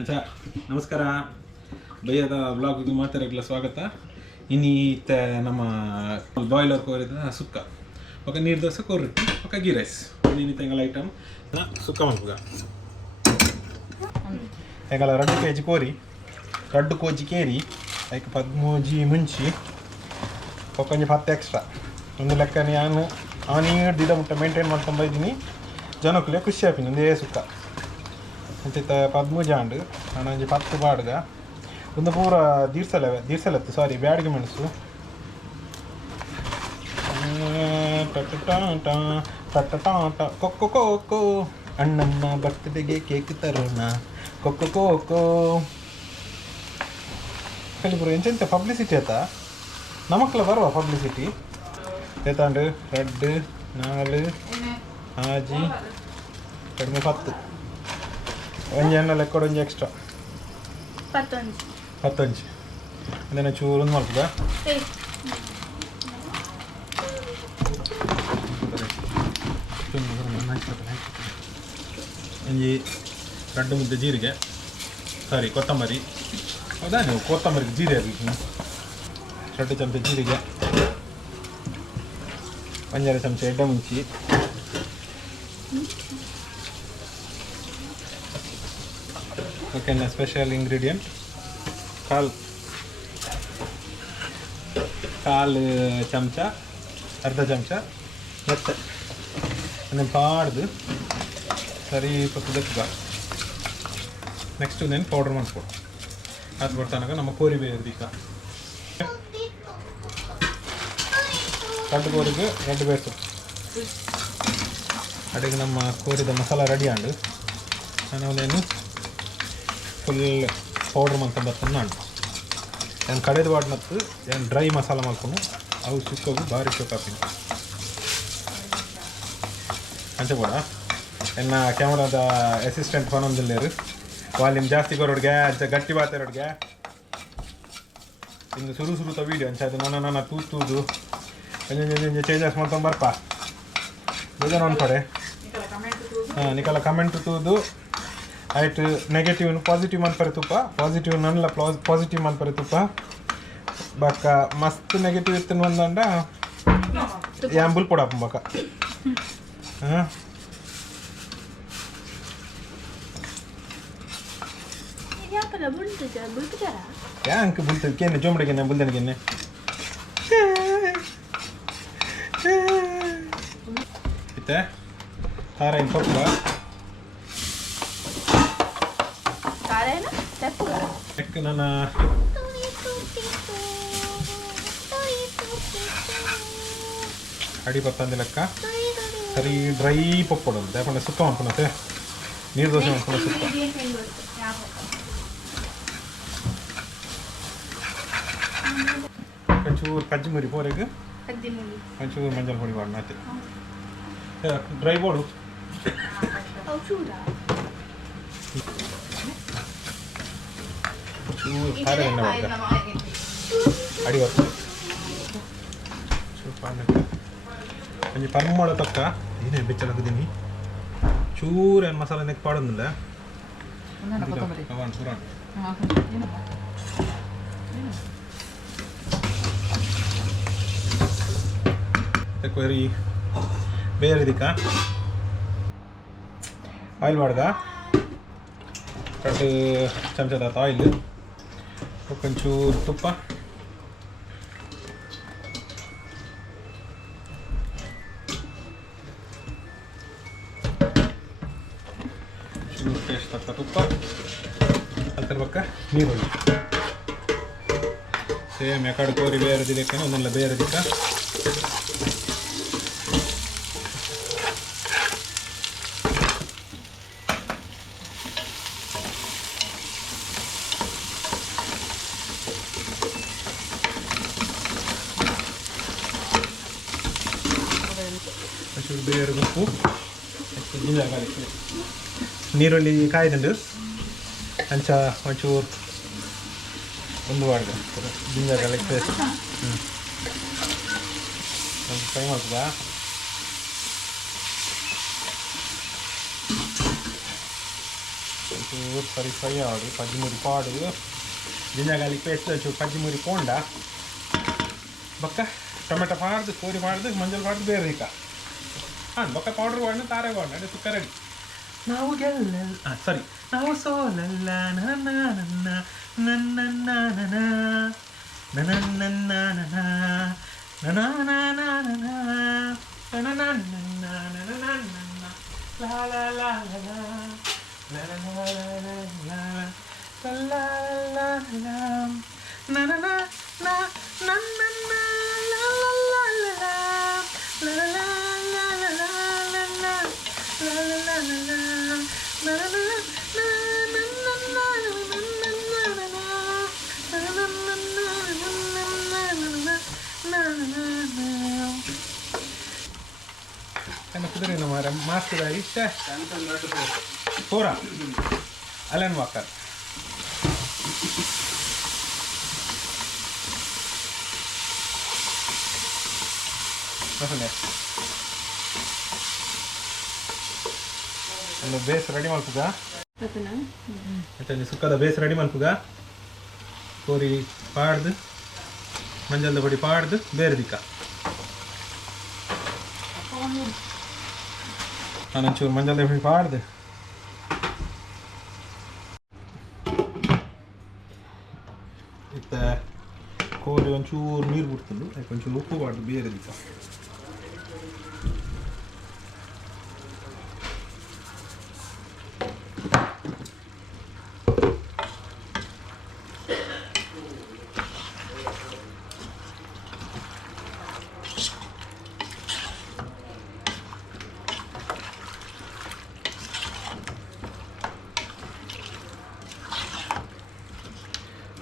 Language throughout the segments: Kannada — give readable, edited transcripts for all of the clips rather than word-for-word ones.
अच्छा ನಮಸ್ಕಾರ ಭಯ್ಯದ ಬ್ಲಾಗಿಗೆ ಮಾತಾಡೋಕ್ಕೆಲ್ಲ ಸ್ವಾಗತ. ಇನ್ನೀತ ನಮ್ಮ ಬಾಯ್ಲರ್ ಕೋರಿದ ಸುಕ್ಕ ఒక ನೀರು ದೋಸೆ ಕೋರಿಟ್ಟು ఒక ಗೀ ರೈಸ್ ಇನ್ನಿ ತೆಂಗಲ ಐಟಮ್ ಸುಕ್ಕ ಮಲ್ಪುಗ ತೆಂಗಲ 2 kg ಕೋರಿ 2 kg ಕೇರಿ ಐಕ್ 13 ಮುಂಚಿ ಕೊಂಚ 10 ಎಕ್ಸ್ಟ್ರಾ ಒಂದು ಲೆಕ್ಕ ನಾನು ದಿದ ಮುಟ್ಟ ಮೇಂಟೈನ್ ಮಾಡ್ಕೊಂಡು ಬೈದಿನಿ. ಜನಕ್ಕೂ ಖುಷಿ ಆಪಿನಿ ಒಂದೇ ಸುಕ್ಕ ಅಂಚಿತ್ತ 13 ಜಾಂಡು ನಾನು ಒಂಜಿ 10 ಬಾಡ್ಗ ಒಂದು ಪೂರ ದೀರ್ಸಲತ್ತು ಸಾರಿ ಬ್ಯಾಡಿಗೆ ಮೆಣಸು ಕೊಕ್ಕೊ ಕೋಕೋ ಅಣ್ಣನ ಬರ್ತ್ಡೇಗೆ ಕೇಕ್ ತರೋಣ ಕೊಕ್ಕೊ ಕೋಕೋ ಕಲಿಪುರ ಎಂಚೆಂತ ಪಬ್ಲಿಸಿಟಿ ಆಯ್ತಾ ನಮಕ್ಲ ಬರುವ ಪಬ್ಲಿಸಿಟಿ ಏತಾಂಡು 2 4 ಆಜಿ 2 10 ಒಂಜಿ ಎಣ್ಣೆ ಲೆಕ್ಕ ಒಂಜಿ ಎಕ್ಸ್ಟ್ರಾ 10 ಅದನ್ನು ಚೂರು ಒಂದು ಮಾಡ್ತದ ಒಂಜಿ 2 ಮುದ್ದೆ ಜೀರಿಗೆ ಸಾರಿ ಕೊತ್ತಂಬರಿ ಹೌದಾ ನೀವು ಕೊತ್ತಂಬರಿಗೆ ಜೀರಿಗೆ ಹಾಕಿ 2 ಚಮಚ ಜೀರಿಗೆ 1 ಚಮಚ ಎಡ್ಡೆ ಮುಂಚಿ ಓಕೆನಾ ಸ್ಪೆಷಲ್ ಇಂಗ್ರೀಡಿಯೆಂಟ್ ಕಾಲು ಚಮಚ ಅರ್ಧ ಚಮಚ ಮತ್ತೆ ಅದನ್ನು ಪಾಡ್ದು ಸರಿ ಕೊತ್ತದಕ್ಕೆ ನೆಕ್ಸ್ಟು ನಾನು ಪೌಡ್ರ್ ಮಾಡ್ಕೊಡು ಅದು ಬರ್ತಾನಾಗ ನಮ್ಮ ಕೋರಿ ಬೇಯಿಕ 2 ಕೋರಿಗೆ 2 ಬೇಸು ಅಡಿಗೆ ನಮ್ಮ ಕೋರಿದ ಮಸಾಲ ರೆಡಿ ಆಂಡು ನಾನು ಫುಲ್ ಪೌಡ್ರ್ ಮಂತ ಬರ್ತದೆ ನಾನು ಕಡೆದು ಬಾಡ್ನತ್ತು ಏನು ಡ್ರೈ ಮಸಾಲ ಮಾಡ್ಕೊಂಡು ಅವು ಸುಕ್ಕೋಗು ಭಾರಿ ಚೊಕ್ಕಾಪಿನಿ ಅಂಚೆ ಕೂಡ ಎನ್ನ ಕ್ಯಾಮ್ರಾದ ಅಸಿಸ್ಟೆಂಟ್ ಫೋನೊಂದಿಲ್ಲೇರು ವಾಲ್ಯೂಮ್ ಜಾಸ್ತಿ ಕೊರೋಡ್ಗೆ ಅಂಚ ಗಟ್ಟಿ ಬಾತಿರೋಡ್ಗೆ ಇನ್ನು ಸುರು ವೀಡಿಯೋ ಅಂಚ ಅದು ನನ್ನ ತೂದು ಒಂಜೊಂಜೊಂಜೊಂಜು ಚೇಂಜಸ್ ಮಾಡ್ಕೊಂಡು ಬರ್ಪ ಬೇಜಾರು ಒಂದು ಕಡೆ ಹಾಂ ನಿಕಲ್ಲ ಕಮೆಂಟ್ ತೂದು ಆಯ್ತು ನೆಗೆಟಿವ್ ಪಾಸಿಟಿವ್ ಮನ್ಪರೆ ತುಪ್ಪ ಪಾಸಿಟಿವ್ ನನ್ಲ ಪಾಸಿಟಿವ್ ಮನ್ಪರೆ ತುಪ್ಪ ಬಕ್ಕ ಮಸ್ತ್ ನೆಗೆಟಿವ್ ಇತ್ತು ಒಂದಂಡ ಯಾಂಬುಲ್ ಪೊಡಪ್ಪ ಬಕ್ಕ ಹಾಂ ಯಾಂಕ್ ಬುಲ್ತದೆ ಕೇನೆ ಜೋಮಡಿಗೆನೆ ಬುಲ್ದನಿಗೆನೆ ಇತ್ತೆ ಖಾರ ಇನ್ ಪಪ್ಪ ನನ್ನ ಅಡಿ ಬರ್ತಂದೆ ಲೆಕ್ಕ ಸರಿ ಡ್ರೈ ಪಪ್ಪೊಡೋದು ಯಾಕಂದ್ರೆ ಸುಕ್ಕ ಮಾಡ್ಕೊಳತ್ತೆ ನೀರು ದೋಸೆ ಮಾಡ್ಕೊಂಡು ಸುಕ್ಕ ಒಂಚೂರು ಕಜ್ಜಿ ಮುರಿ ಪೋರೆಗೆ ಒಂಚೂರು ಮಂಜಲ್ ಪುಡಿ ಮಾಡಿ ಮತ್ತೆ ಡ್ರೈ ಬೋಡು ಖಾರ ಎಣ್ಣೆ ಮಾಡ್ಕ ಅಡಿ ಬರ್ತದೆ ಸ್ವಲ್ಪ ಒಂಜಿ ಪರ್ಮಳ ತಕ್ಕ ಏನೇನು ಬೆಚ್ಚಲಾಗಿದ್ದೀನಿ ಚೂರು ಏನು ಮಸಾಲೆ ನೆಕ್ ಪಾಡೋದಿಲ್ಲ ಕೊರಿ ಬೇರೆದಿಕ್ಕ ಆಯಿಲ್ ಮಾಡ್ದ 2 ಚಮಚದ ಆಯಿಲ್ ಒಂಚೂರು ತುಪ್ಪ ಚೂರು ಟೇಸ್ಟ್ ತಕ್ಕ ತುಪ್ಪ ಅದರ ಪಕ್ಕ ನೀರುಳ್ಳಿ ಸೇಮ್ ಯಾಕಡೆ ಕೋರಿ ಬೇರೆದಿಕ್ಕ ಒಂದೆಲ್ಲ ಬೇರೆದಿಕ್ಕ ಒಂಚೂರು ಬೇರೆ ಉಪ್ಪು ನೀರುಳ್ಳಿ ಕಾಯ್ದುಂಡು ಅಂಚ ಒಂಚೂರು ಒಂದು ವಾಡ್ಗ ಜಿಂಜರ್ ಗಾರ್ಲಿಕ್ ಪೇಸ್ಟ್ ಒಂದು ಫ್ರೈ ಮಾಡ್ತದ ಒಂಚೂರು ಸರಿ ಫ್ರೈ ಆಡು ಪಜ್ಜಿಮುರಿ ಪಾಡು ಜಿಂಜಾಗಾಲಿ ಪೇಸ್ಟ್ ಒಂಚೂರು ಪಜ್ಜಿಮುರಿ ಪೋಂಡ ಬೊಕ್ಕ ಟೊಮೆಟೊ ಪಾಡ್ದು ಕೋರಿ ಪಾಡ್ದು ಮಂಜಲ್ ಪಾಡ್ದು ಬೇರೆ ಈಗ ಬೊಕ್ಕ ಪೌಡ್ರ್ ಪಾಡ್ದು ತಾರೆ ಪಾಡ್ದು ಅದೇ ಸುಕ್ಕ ರೆಡಿ ನಾವು ಗೆಲ್ಲಲ್ಲ ಸಾರಿ ನಾವು ಸೋಲಲ್ಲ ನನ್ನ ನನ್ನ ನನ್ನ ನನ್ನ ನನ್ನ ನನ್ನ ನನ್ನ la la la la la la la la la la la la la na na na na na na na la la la la la la la la la la la la la la la la Karena kita ini nomor mas dari saya. Pura, Alan Walker. Apa nih? Kalau base ready mal puga. Apa nih? Itu ni suka dah base ready mal puga. Kori paad, manjal dah badi paad, berdika. ಒಂಚೂರು ಮಂಜಲ್ ಎಫಿ ಪಾಡ್ದು ಇತ್ತ ಕೋರಿ ಒಂಚೂರು ನೀರು ಬಿಡ್ತಂದು ಅದಕ್ಕೆ ಒಂಚೂರು ಉಪ್ಪು ಪಾಡ್ದು ಬೇರೆ ದಿಕ್ಕ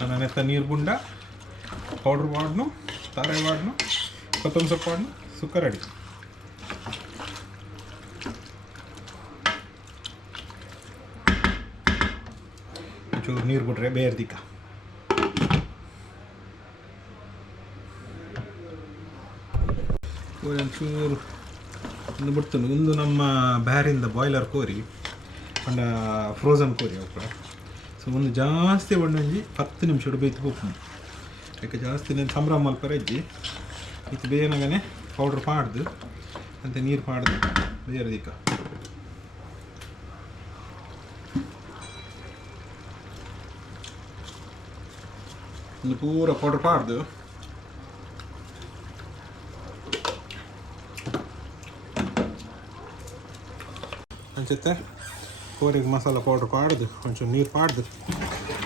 ನಾನೆತ್ತ ನೀರು ಗುಂಡ ಪೌಡ್ರ್ ವಾಡ್ನು ತಾರೆ ವಾಡ್ನು ಕೊತ್ತಂಬರಿ ಸೊಪ್ಪು ವಾಡ್ನು ಸುಕ್ಕ ರೆಡಿ ಒಂಚೂರು ನೀರು ಬಿಟ್ರೆ ಬೇರ್ದಿಕ್ಕ ಒಂಚೂರು ಒಂದು ಬಿಡ್ತಾನೆ ಒಂದು ನಮ್ಮ ಬ್ಯಾರಿಂದ ಬಾಯ್ಲರ್ ಕೋರಿ ಅಂಡ ಫ್ರೋಝನ್ ಕೋರಿ ಅವು ಸೊ ಒಂದು ಜಾಸ್ತಿ ಒಣ್ಣಂಜಿ 10 ನಿಮಿಷ ಬೇಯ್ತು ಉಪ್ಪು ಯಾಕೆ ಜಾಸ್ತಿ ನಾನು ಸಂಭ್ರಮ ಮಲ್ಪರ ಇಜ್ಜಿ ಇದು ಬೇಯನಾಗನೆ ಪೌಡ್ರ್ ಪಾಡ್ದು ಅಂತ ನೀರು ಪಾಡ್ದು ಬೇರೆದಿಕ್ಕ ಒಂದು ಪೂರ ಪೌಡ್ರ್ ಪಾಡ್ದು ಅಂಚತ್ತೆ ಕೋರಿಗೆ ಮಸಾಲ ಪೌಡ್ರ್ ಪಾಡ್ದು ಒಂಚೂರು ನೀರು ಪಾಡ್ದು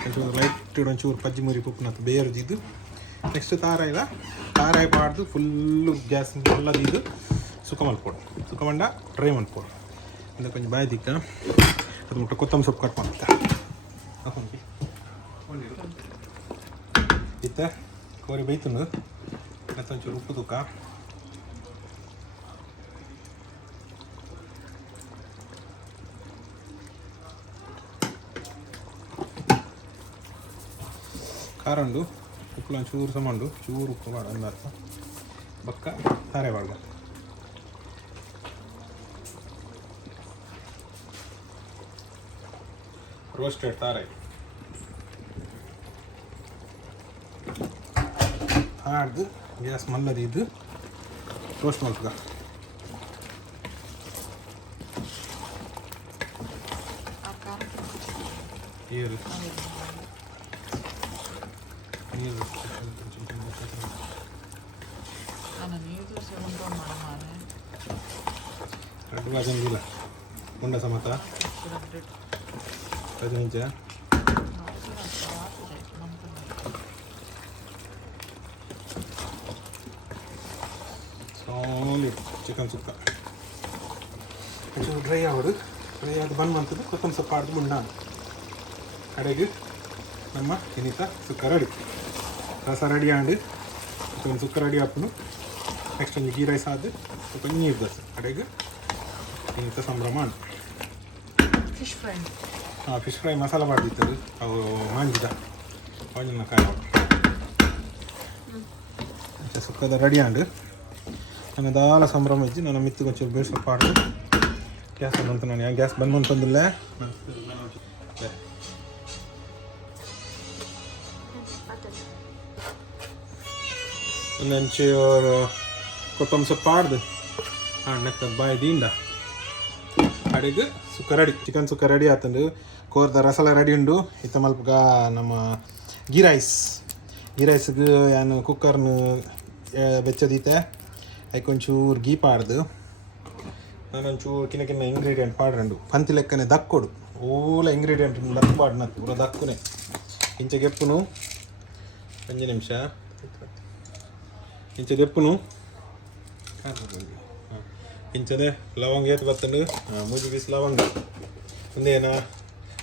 ಒಂಚೂರು ಲೈಟ್ ಒಂಚೂರು ಪಜ್ಜಿ ಮುರಿ ಉಪ್ಪುನತ್ತು ಬೇರ್ದಿದ್ದು ನೆಕ್ಸ್ಟ್ ತಾರಾಯಿ ಪಾಡ್ದು ಫುಲ್ಲು ಗ್ಯಾಸ್ ಎಲ್ಲದಿದ್ದು ಸುಕ್ಕ ಮಲ್ಪೋಡು ಸುಕ್ಕ ಮಂಡ ಡ್ರೈ ಮಲ್ಪೋಡು ಅಂದರೆ ಕೊಂಚ ಬಾಯಿ ದಿಕ್ಕ ಅದು ಮುಟ್ಟ ಕೊತ್ತಂಬರಿ ಸೊಪ್ಪು ಕಟ್ ಮಾಡ್ತಾ ಹಾಕೊಂಡಿ ಇತ್ತ ಕೋರಿ ಬೈತುಂಡು ಮತ್ತು ಒಂಚೂರು ಉಪ್ಪು ತುಕ್ಕ ಕಾರಂಡು ಉಪ್ಪು ಚೂರು ಸಮಾಂಡು ಚೂರು ಉಪ್ಪು ಮಾಡು ಅಂದರ್ಥ ಬಕ್ಕ ತಾರೆ ಬಾಡ್ಗ ರೋಸ್ಟೆಡ್ ತಾರೆ ಹಾಡ್ದು ಗ್ಯಾಸ್ ಮಲ್ಲದಿದ್ದು ರೋಸ್ಟ್ ಮಾಡ್ತದ ಏರು రెడ్ వాజన్ గిలా ఉండ సమత 15 ಸಾಲಿ ಚಿಕನ್ ಸುಕ್ಕ ಇದು ಡ್ರೈ ಆವಡು ಡ್ರೈ ಆದ ಬಂದ್ ಮಾಡ್ತದೆ ಕೊತ್ತಂಬರಿ ಸೊಪ್ಪು ಆಡ್ದು ಮುಂಡ ಕಡೆಗೆ ನಮ್ಮ ಇನ್ನಿತ ಸುಕ್ಕ ರೆಡಿ ರಸ ರೆಡಿ ಆಂಡು ಒಂದು ಸುಕ್ಕ ರೆಡಿ ಹಾಪನು ನೆಕ್ಸ್ಟ್ ಒಂದು ಗೀ ರೈಸ್ ಆದ ಸ್ವಲ್ಪ ನೀರು ದೋಸೆ ಕಡೆಗೆ ಇನ್ನಿತ ಸಂಭ್ರಮ fish fry fish fry masala ಮಾಡಿದ್ದು ಅವು ಮಾಂಜಿದ ಅವನ್ನ ಕಾಯಿ ಸುಕ್ಕದ ರೆಡಿ ಆಂಡು ನನ್ನ ದಾಲ ಸಂಭ್ರಮ ಇಜ್ಜಿ ನನ್ನ ಮಿತ್ತಿಗೆ ಒಂಚೂರು ಬೇರೆ ಸ್ವಲ್ಪ ಆಡ್ದು ಗ್ಯಾಸ್ ಬಂತು ನಾನು ಗ್ಯಾಸ್ ಬಂದು ಅಂತಂದಿಲ್ಲ ಒಂದೊಂಚೂರು ಕೊತ್ತಂಬರಿ ಸೊಪ್ಪು ಆಡ್ದು ನೆತ್ತ ಬಾಯಿ ದಿಂಡ ಅಡಿಗೆ ಸುಕ್ಕ ರೆಡಿ ಚಿಕನ್ ಸುಕ್ಕ ರೆಡಿ ಆತಂಡು ಕೋರ್ದ ರಸಲ ರೆಡಿ ಉಂಡು ಇತ್ತ ಮಲ್ಪಗ ನಮ್ಮ ಗೀ ರೈಸ್ಗೆ ಏನು ಕುಕ್ಕರ್ನು ಬೆಚ್ಚದೀತೆ ಅದಕ್ಕೊಂಚೂರು ಗೀ ಪಾಡ್ದು ನಾನೊಂಚೂರು ಕಿನ್ನ ಇಂಗ್ರೀಡಿಯೆಂಟ್ ಪಾಡ್ರಂಡು ಪಂತಿ ಲೆಕ್ಕನೆ ದಕ್ಕೊಡು ಓಲ ಇಂಗ್ರೀಡಿಯೆಂಟ್ ದಕ್ಕು ಪಾಡ್ನತ್ತು ಪೂರ ದಕ್ಕುನೆ ಇಂಚ ಗೆಪ್ಪುನು 5 ನಿಮಿಷ ಇಂಚ ದೆಪ್ಪುನು ಇಂಚದೆ ಲವಂಗ ಏತ್ ಬತ್ತಂಡು ಮೂಜಿ ಪೀಸ್ ಲವಂಗ ಒಂದೇನ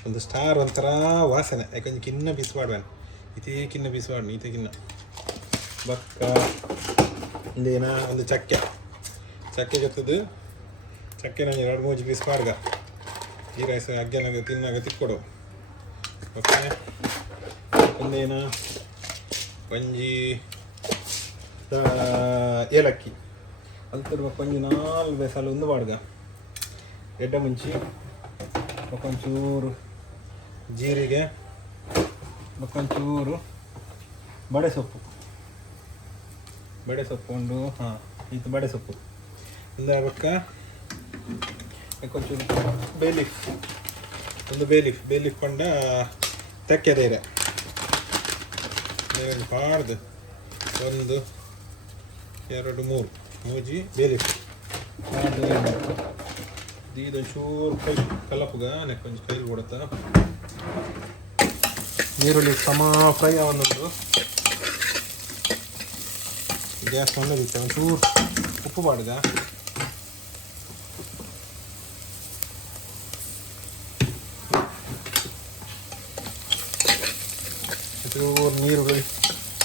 ಒಂದು ಸ್ಟಾರ್ ಒಂಥರ ವಾಸನೆ ಯಾಕಂದ್ರೆ ಕಿನ್ನ ಪೀಸ್ ಮಾಡ್ಬೇನು ಇತೇ ಕಿನ್ನ ಪೀಸ್ ಮಾಡ್ನು ಈತೆ ಕಿನ್ನ ಬಕ್ಕ ಒಂದೇನ ಒಂದು ಚಕ್ಕೆ ಜೊತ್ತದು ಚಕ್ಕೆ ನಂಗೆ 2-3 ಪೀಸ್ ಮಾಡ್ಗ ಈ ರೈಸ್ ಅಗ್ಗನಾಗ ತಿನ್ನಾಗ ತಿಕ್ಕೊಡು ಓಕೆ ಒಂದೇನ ಒಂಜಿ ಏಲಕ್ಕಿ ಅಲ್ತರು ಕೊಂಚ 4 ಬೇಸಲು ಒಂದು ಬಾಡ್ಗ ಎಡ್ಡ ಮುಂಚಿ ಒಂಚೂರು ಜೀರಿಗೆ ಒಂಚೂರು ಬಡೆ ಸೊಪ್ಪು ಉಂಡು ಇದು ಬಡೆ ಸೊಪ್ಪು ಇಂದ ಕೊಂಚೂರು ಬೇಲೀಫ್ ಪಂಡ ತೆಕ್ಕೆದೇರೆ ಪಾಡ್ದು 1 2 3 ಮೂಜಿ ಬೇಲೀಫ್ ಇದೊಂಚೂರು ಕೈ ಕಲಪುಗ ನೆಕ್ಕೊಂಚು ಕೈಲಿ ಕೊಡುತ್ತಾ ನೀರುಳ್ಳಿ ಸಮ ಫ್ರೈ ಅವನ್ನೊಂದು ಗ್ಯಾಸ್ ಒಂದಿತ್ತೆ ಒಂಚೂರು ಉಪ್ಪು ಬಾಡ್ಗ ಒಂಚೂರು ನೀರುಳ್ಳಿ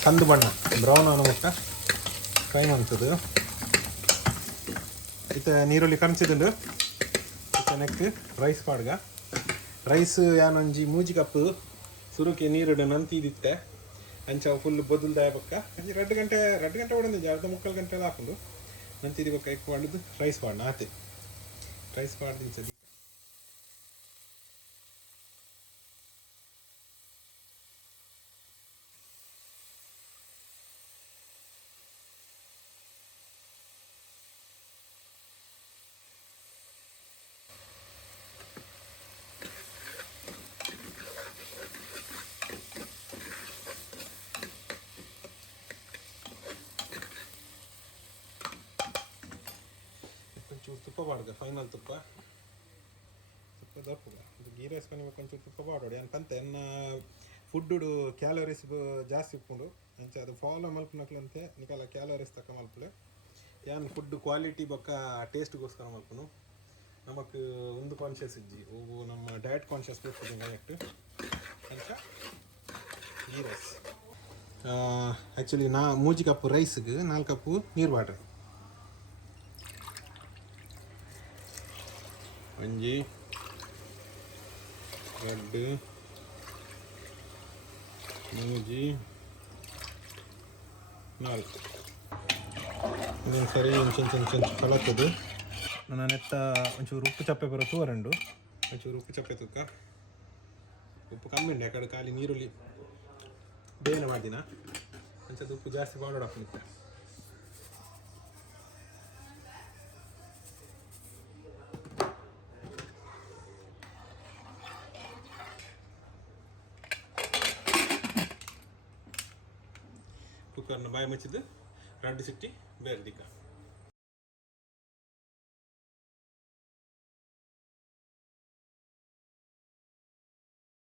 ಕಂದು ಬಣ್ಣ ಬ್ರೌನ್ ಅವನ ಮುಟ್ಟ ಫ್ರೈ ಮಾಡ್ತದೆ ಇತ್ತೆ ನೀರುಳ್ಳಿ ಕನ್ಸಿದುಂಡು ಇತ್ತೆ ನೆಕ್ಸ್ಟ್ ರೈಸ್ ಪಾಡ್ಗ ರೈಸ್ ಯಾನೊಂಜಿ 3 ಕಪ್ ಸುರುಕಿ ನೀರುಡು ನಂತಿದಿತ್ತೆ ಅಂಚ ಫುಲ್ ಬೊದಲ್ದಾಯ ಬಕ್ಕ ಅಂಚೆ 2 ಗಂಟೆ ಹೊಡೆದು 2-3 ಗಂಟೆ ಎಲ್ಲ ಹಾಕೊಂಡು ನಂತಿದಿ ಬಕ್ಕ ಎಕ್ಕು ಮಾಡಿದ್ದು ರೈಸ್ ಪಾಡ್ನ ಆತೆ ರೈಸ್ ಪಾಡ್ದು ಒಂಚೂರು ತುಪ್ಪ ಬಾಡ್ಗ ಫೈನಲ್ ತುಪ್ಪ ದಪ್ಪಗ ಇದು ಗೀ ರೈಸ್ ನಿಮಗೆ ಒಂಚೂರು ತುಪ್ಪ ಬಾಡೋಡಿ ಅನ್ಕಂತ ಎನ್ನ ಫುಡ್ಡು ಕ್ಯಾಲೋರೀಸ್ ಜಾಸ್ತಿ ಉಪ್ಪುಂಡು ಅಂಚೆ ಅದು ಫಾಲೋ ಮಲ್ಪನಕ್ಲಂತೆ ನಿಕಲ್ಲ ಕ್ಯಾಲೋರೀಸ್ ತಕ್ಕ ಮಲ್ಪಲೆ ಏನು ಫುಡ್ ಕ್ವಾಲಿಟಿ ಬೊಕ್ಕ ಟೇಸ್ಟ್ಗೋಸ್ಕರ ಮಲ್ಪನು ನಮಕ್ ಒಂದು ಕಾನ್ಷಿಯಸ್ ಇಜ್ಜಿ ಅವು ನಮ್ಮ ಡಯಟ್ ಕಾನ್ಷಿಯಸ್ ಬೇಕು ಡೈರೆಕ್ಟ್ ಅಂಚ ಗೀ ರೈಸ್ ಆ್ಯಕ್ಚುಲಿ 3 ಕಪ್ ರೈಸ್ಗೆ 4 ಕಪ್ಪು ನೀರು ಬಾಡ್ರಿ ಒಂಜಿ 2 ಮೂಜಿ 4 ಇನ್ನೊಂದು ಸರಿ ಇಂಚು ಕಲತ್ತದು ನಾನು ನೆತ್ತ ಒಂಚೂರು ಉಪ್ಪು ಚಪ್ಪೆ ಬರೋ ತೂರಂಡು ಒಂಚೂರು ಉಪ್ಪು ಚಪ್ಪೆ ತುಕ್ಕ ಉಪ್ಪು ಕಮ್ಮಿ ಉಂಡೆ ಆ ಕಡೆ ಖಾಲಿ ನೀರುಳ್ಳಿ ಬೇನೆ ಮಾಡಿನ ಒಂಚೂರು ಉಪ್ಪು ಜಾಸ್ತಿ ಬಾಡೋಡಪ್ಪ ಕುಕ್ಕರ್ನ ಬಾಯಿ ಮುಚ್ಚಿದ್ದು 2 ಸಿಟ್ಟಿ ಬೇರೆ ದಿಕ್ಕ